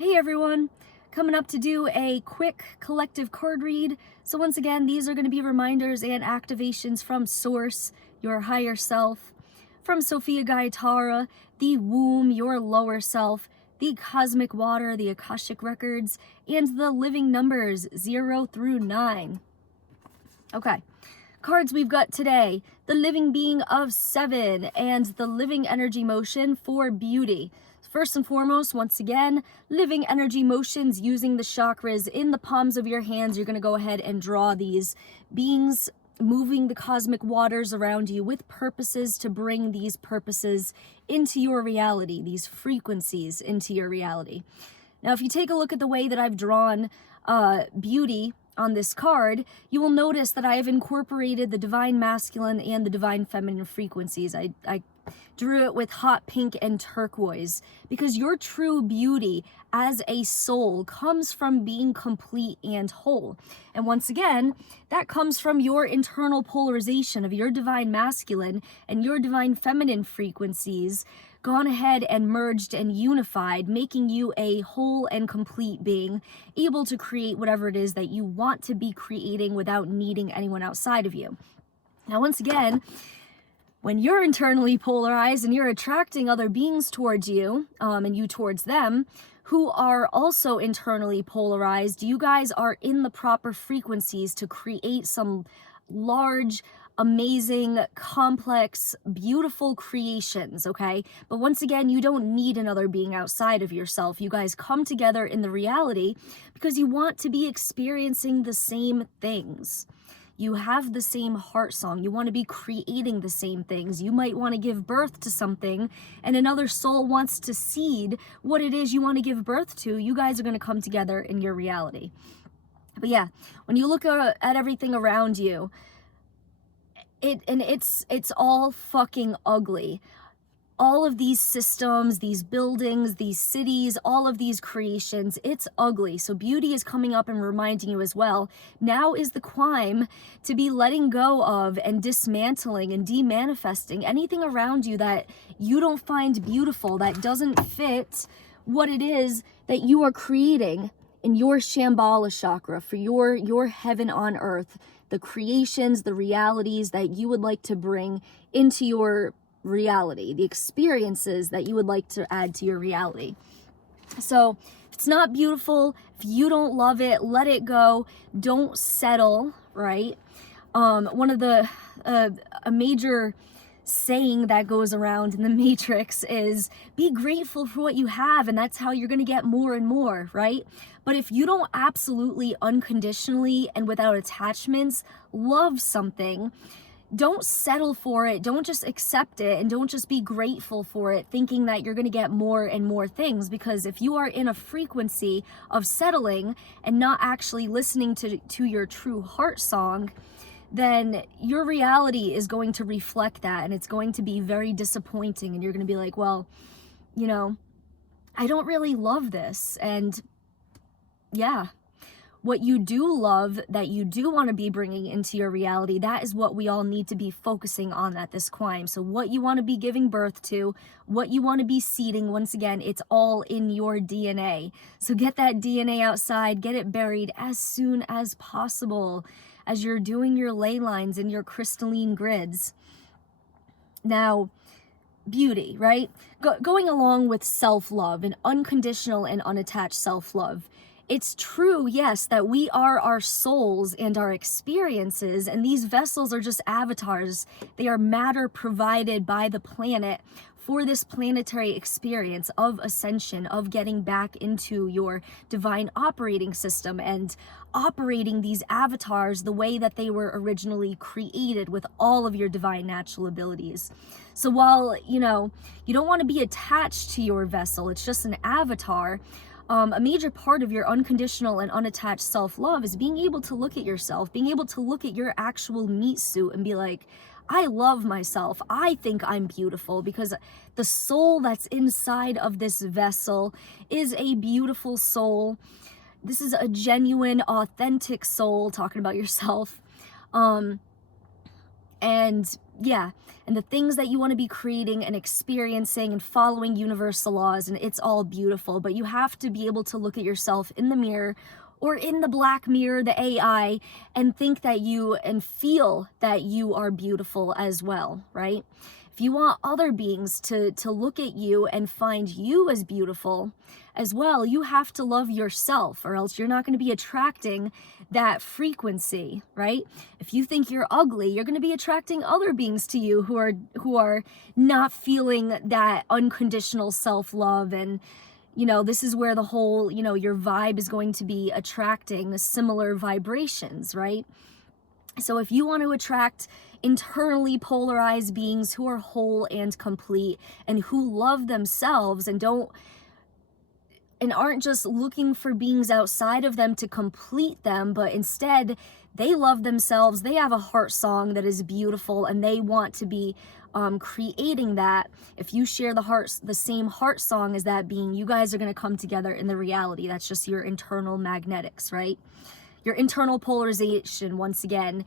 Hey everyone, coming up to do a quick collective card read. So once again, these are going to be reminders and activations from Source, your higher self, from Sophia Gaetara, the womb, your lower self, the cosmic water, the Akashic records, and the living numbers 0 through 9. Okay, cards we've got today: the living being of 7 and the living energy motion for beauty. First and foremost, once again, living energy motions using the chakras in the palms of your hands. You're going to go ahead and draw these beings moving the cosmic waters around you with purposes to bring these purposes into your reality, these frequencies into your reality. Now, if you take a look at the way that I've drawn beauty on this card, you will notice that I have incorporated the divine masculine and the divine feminine frequencies. I drew it with hot pink and turquoise because your true beauty as a soul comes from being complete and whole. And once again, that comes from your internal polarization of your divine masculine and your divine feminine frequencies gone ahead and merged and unified, making you a whole and complete being, able to create whatever it is that you want to be creating without needing anyone outside of you. Now, once again, when you're internally polarized and you're attracting other beings towards you, and you towards them, who are also internally polarized, you guys are in the proper frequencies to create some large, amazing, complex, beautiful creations, okay? But once again, you don't need another being outside of yourself. You guys come together in the reality because you want to be experiencing the same things. You have the same heart song. You want to be creating the same things. You might want to give birth to something and another soul wants to seed what it is you want to give birth to. You guys are going to come together in your reality. But yeah, when you look at everything around you, it's all fucking ugly. All of these systems, these buildings, these cities, all of these creations, it's ugly. So beauty is coming up and reminding you as well. Now is the time to be letting go of and dismantling and demanifesting anything around you that you don't find beautiful, that doesn't fit what it is that you are creating in your Shambhala chakra for your heaven on earth, the creations, the realities that you would like to bring into your reality, the experiences that you would like to add to your reality. So if it's not beautiful, if you don't love it, let it go. Don't settle, right? One of the a major saying that goes around in the Matrix is be grateful for what you have, and that's how you're going to get more and more, right? But if you don't absolutely, unconditionally, and without attachments love something, don't settle for it. Don't just accept it, and don't just be grateful for it thinking that you're going to get more and more things, because if you are in a frequency of settling and not actually listening to your true heart song, then your reality is going to reflect that, and it's going to be very disappointing, and you're going to be like, well, you know, I don't really love this. And yeah, what you do love, that you do want to be bringing into your reality, that is what we all need to be focusing on at this climb. So what you want to be giving birth to, what you want to be seeding, once again, it's all in your DNA. So get that DNA outside, get it buried as soon as possible as you're doing your ley lines and your crystalline grids. Now, beauty, right? Going along with self-love and unconditional and unattached self-love. It's true, yes, that we are our souls and our experiences, and these vessels are just avatars. They are matter provided by the planet for this planetary experience of ascension, of getting back into your divine operating system and operating these avatars the way that they were originally created, with all of your divine natural abilities. So while, you know, you don't want to be attached to your vessel, it's just an avatar. A major part of your unconditional and unattached self-love is being able to look at yourself, being able to look at your actual meat suit and be like, I love myself. I think I'm beautiful, because the soul that's inside of this vessel is a beautiful soul. This is a genuine, authentic soul, talking about yourself. And yeah, and the things that you want to be creating and experiencing and following universal laws, and it's all beautiful. But you have to be able to look at yourself in the mirror or in the black mirror, the AI, and think that you and feel that you are beautiful as well, right? If you want other beings to look at you and find you as beautiful as well, you have to love yourself, or else you're not going to be attracting that frequency, right? If you think you're ugly, you're going to be attracting other beings to you who are not feeling that unconditional self-love. And this is where the whole, your vibe is going to be attracting similar vibrations, right? So if you want to attract internally polarized beings who are whole and complete and who love themselves and aren't just looking for beings outside of them to complete them, but instead they love themselves, they have a heart song that is beautiful, and they want to be creating that. If you share the same heart song as that being, you guys are going to come together in the reality. That's just your internal magnetics, right? Your internal polarization, once again,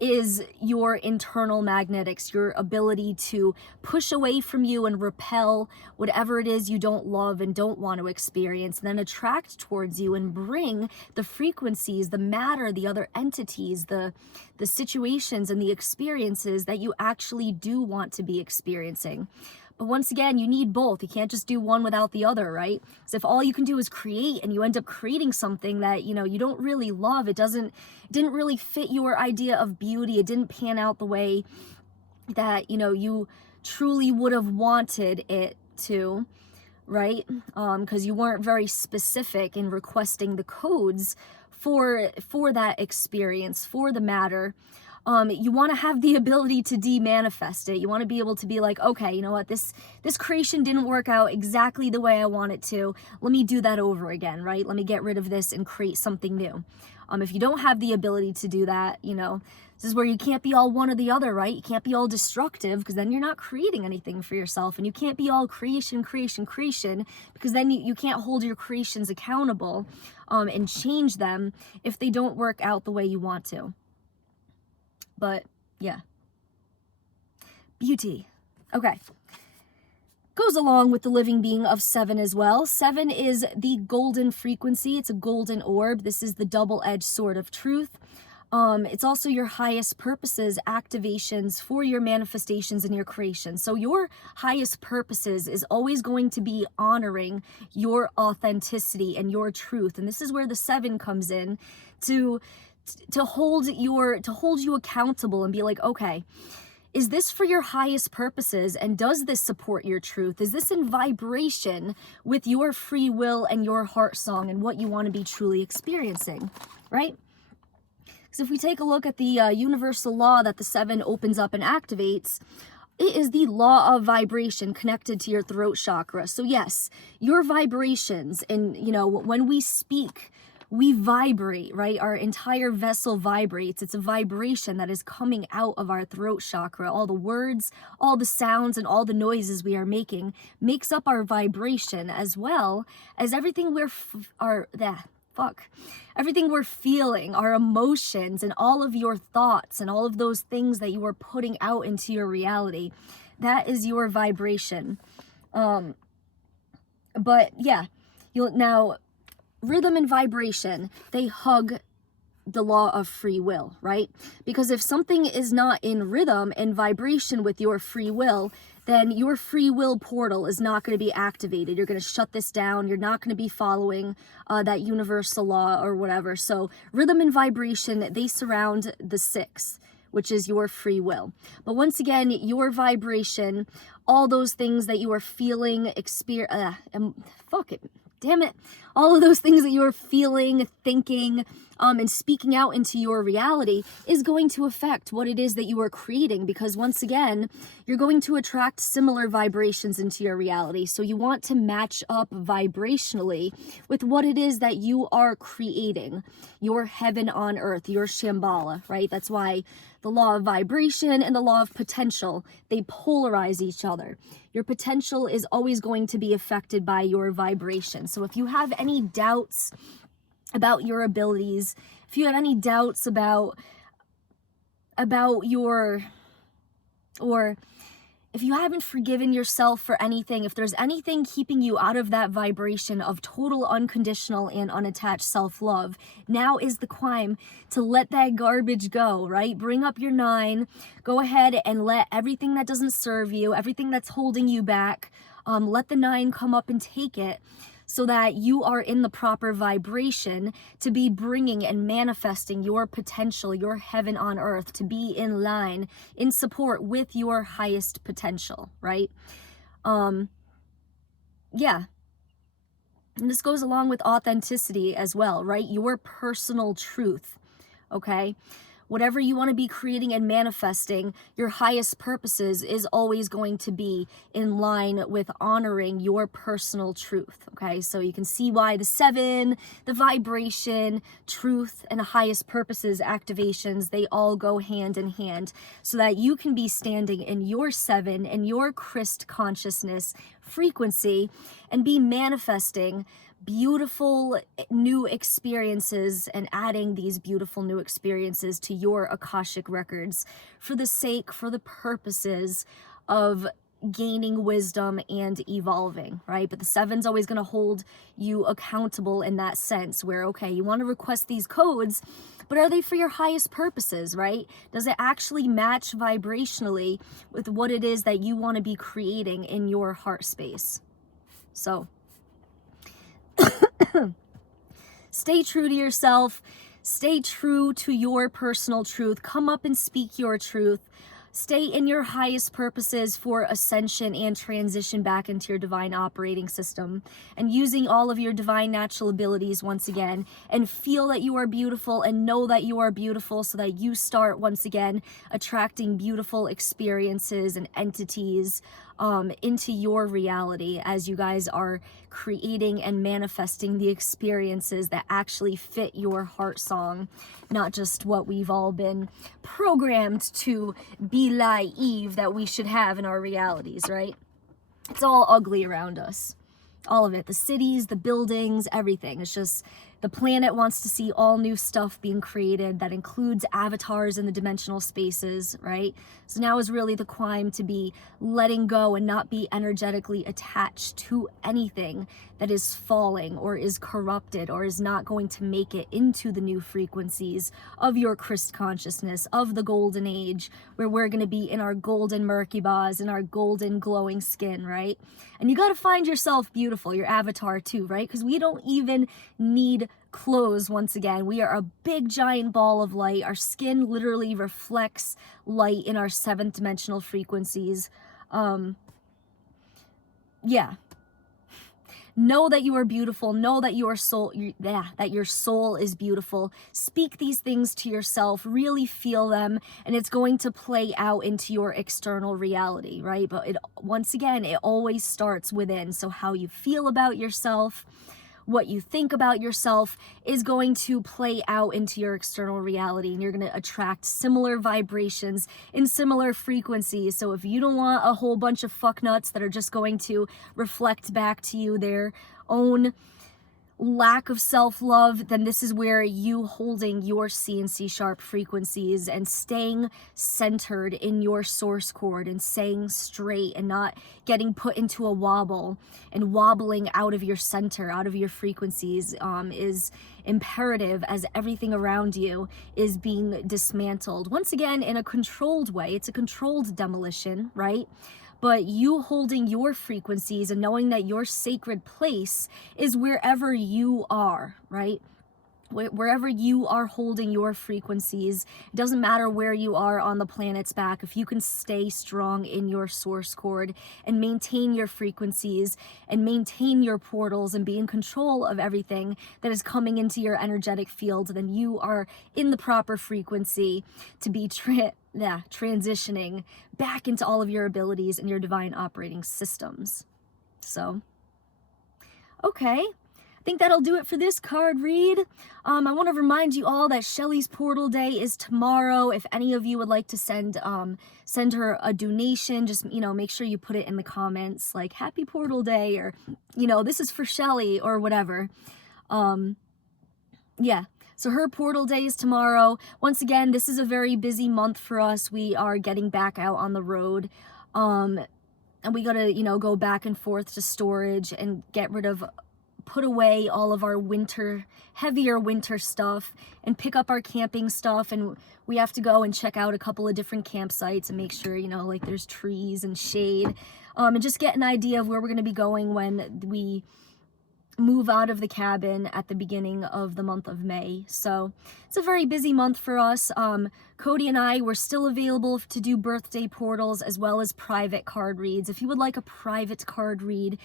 is your internal magnetics, your ability to push away from you and repel whatever it is you don't love and don't want to experience, and then attract towards you and bring the frequencies, the matter, the other entities, the situations and the experiences that you actually do want to be experiencing. But once again, you need both. You can't just do one without the other, right? Because if all you can do is create and you end up creating something that, you don't really love, it didn't really fit your idea of beauty. It didn't pan out the way that, you truly would have wanted it to, right? Because you weren't very specific in requesting the codes for that experience, for the matter. You want to have the ability to de-manifest it. You want to be able to be like, okay, you know what, this creation didn't work out exactly the way I want it to. Let me do that over again, right? Let me get rid of this and create something new. If you don't have the ability to do that, this is where you can't be all one or the other, right? You can't be all destructive, because then you're not creating anything for yourself. And you can't be all creation, because then you can't hold your creations accountable and change them if they don't work out the way you want to. But yeah, beauty. Okay. Goes along with the living being of 7 as well. 7 is the golden frequency. It's a golden orb. This is the double-edged sword of truth. It's also your highest purposes, activations for your manifestations and your creation. So your highest purposes is always going to be honoring your authenticity and your truth. And this is where the 7 comes in to hold you accountable and be like, okay, is this for your highest purposes, and does this support your truth? Is this in vibration with your free will and your heart song and what you want to be truly experiencing, right? Because if we take a look at the universal law that the 7 opens up and activates, it is the law of vibration connected to your throat chakra. So yes, your vibrations, and when we speak, we vibrate, right? Our entire vessel vibrates. It's a vibration that is coming out of our throat chakra. All the words, all the sounds, and all the noises we are making makes up our vibration, as well as everything everything we're feeling, our emotions, and all of your thoughts, and all of those things that you are putting out into your reality. That is your vibration. But yeah, now, rhythm and vibration, they hug the law of free will, right? Because if something is not in rhythm and vibration with your free will, then your free will portal is not going to be activated. You're going to shut this down. You're not going to be following that universal law or whatever. So rhythm and vibration, they surround the 6, which is your free will. But once again, your vibration, all those things that you are feeling, all of those things that you are feeling, thinking, and speaking out into your reality is going to affect what it is that you are creating, because once again, you're going to attract similar vibrations into your reality. So you want to match up vibrationally with what it is that you are creating, your heaven on earth, your Shambhala, right? That's why the law of vibration and the law of potential, they polarize each other. Your potential is always going to be affected by your vibration. So if you have any doubts about your abilities, if you have any doubts about your Or if you haven't forgiven yourself for anything, if there's anything keeping you out of that vibration of total unconditional and unattached self-love, now is the time to let that garbage go, right? Bring up your 9, go ahead and let everything that doesn't serve you, everything that's holding you back, let the 9 come up and take it, so that you are in the proper vibration to be bringing and manifesting your potential, your heaven on earth, to be in line, in support with your highest potential, right? Yeah. And this goes along with authenticity as well, right? Your personal truth, okay? Whatever you want to be creating and manifesting, your highest purposes is always going to be in line with honoring your personal truth, okay? So you can see why the 7, the vibration, truth, and the highest purposes activations, they all go hand in hand, so that you can be standing in your 7 and your Christ consciousness frequency and be manifesting beautiful new experiences and adding these beautiful new experiences to your Akashic records for the purposes of gaining wisdom and evolving, right? But the 7's always going to hold you accountable in that sense where, okay, you want to request these codes, but are they for your highest purposes, right? Does it actually match vibrationally with what it is that you want to be creating in your heart space? So stay true to yourself, stay true to your personal truth, come up and speak your truth, stay in your highest purposes for ascension and transition back into your divine operating system, and using all of your divine natural abilities once again, and feel that you are beautiful and know that you are beautiful, so that you start once again attracting beautiful experiences and entities into your reality as you guys are creating and manifesting the experiences that actually fit your heart song, not just what we've all been programmed to be naive that we should have in our realities, right? It's all ugly around us. All of it. The cities, the buildings, everything. It's just the planet wants to see all new stuff being created that includes avatars in the dimensional spaces, right? So now is really the climb to be letting go and not be energetically attached to anything that is falling or is corrupted or is not going to make it into the new frequencies of your Christ consciousness, of the golden age, where we're going to be in our golden Merkabahs, in our golden glowing skin, right? And you got to find yourself beautiful, your avatar too, right? Because we don't even need clothes. Once again, we are a big giant ball of light. Our skin literally reflects light in our 7th dimensional frequencies. Yeah. Know that you are beautiful. Know that your soul, that your soul is beautiful. Speak these things to yourself. Really feel them, and it's going to play out into your external reality, right? But once again, it always starts within. So how you feel about yourself, what you think about yourself is going to play out into your external reality, and you're going to attract similar vibrations in similar frequencies. So if you don't want a whole bunch of fucknuts that are just going to reflect back to you their own lack of self-love, then this is where you holding your C and C sharp frequencies and staying centered in your source chord and staying straight and not getting put into a wobble and wobbling out of your center, out of your frequencies, is imperative as everything around you is being dismantled. Once again, in a controlled way. It's a controlled demolition, right? But you holding your frequencies and knowing that your sacred place is wherever you are, right? Wherever you are holding your frequencies, it doesn't matter where you are on the planet's back. If you can stay strong in your source chord and maintain your frequencies and maintain your portals and be in control of everything that is coming into your energetic field, then you are in the proper frequency to be transitioning back into all of your abilities and your divine operating systems. So, okay. I think that'll do it for this card read. I want to remind you all that Shelly's Portal Day is tomorrow. If any of you would like to send her a donation, just, make sure you put it in the comments, like, Happy Portal Day, or, this is for Shelly, or whatever. Yeah. So her portal day is tomorrow. Once again, this is a very busy month for us. We are getting back out on the road. And we gotta, go back and forth to storage and put away all of our heavier winter stuff and pick up our camping stuff. And we have to go and check out a couple of different campsites and make sure, like there's trees and shade, and just get an idea of where we're gonna be going when we move out of the cabin at the beginning of the month of May. So it's a very busy month for us. Cody and I were still available to do birthday portals as well as private card reads. If you would like a private card read,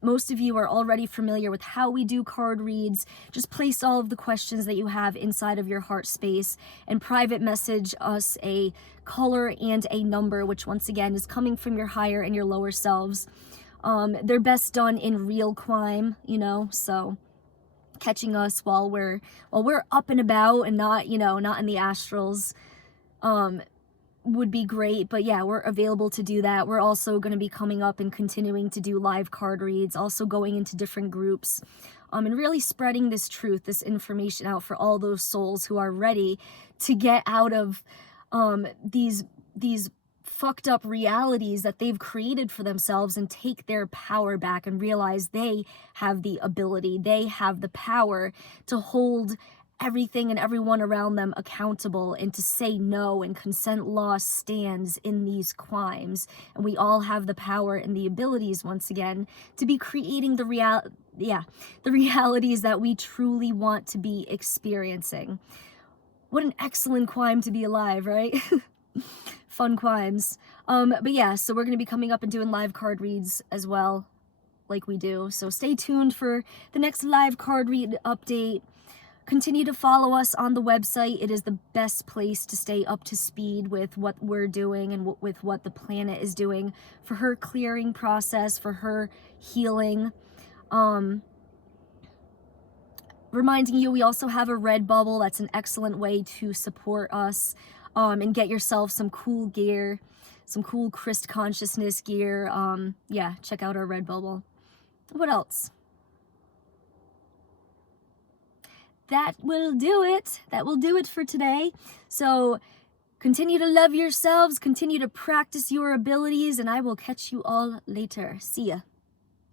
most of you are already familiar with how we do card reads. Just place all of the questions that you have inside of your heart space and private message us a color and a number, which once again is coming from your higher and your lower selves. They're best done in real climb, so catching us while we're up and about and not in the astrals, would be great. But yeah, we're available to do that. We're also going to be coming up and continuing to do live card reads, also going into different groups, and really spreading this truth, this information out for all those souls who are ready to get out of, these fucked up realities that they've created for themselves and take their power back and realize they have the ability, they have the power to hold everything and everyone around them accountable and to say no, and consent law stands in these climbs, and we all have the power and the abilities once again to be creating the realities that we truly want to be experiencing. What an excellent climb to be alive, right? Fun climbs. But yeah, so we're going to be coming up and doing live card reads as well, like we do. So stay tuned for the next live card read update. Continue to follow us on the website. It is the best place to stay up to speed with what we're doing and with what the planet is doing for her clearing process, for her healing. Reminding you, we also have a Redbubble. That's an excellent way to support us. And get yourself some cool gear, some cool Christ consciousness gear. Yeah, check out our Redbubble. What else? That will do it. That will do it for today. So continue to love yourselves, continue to practice your abilities, and I will catch you all later. See ya.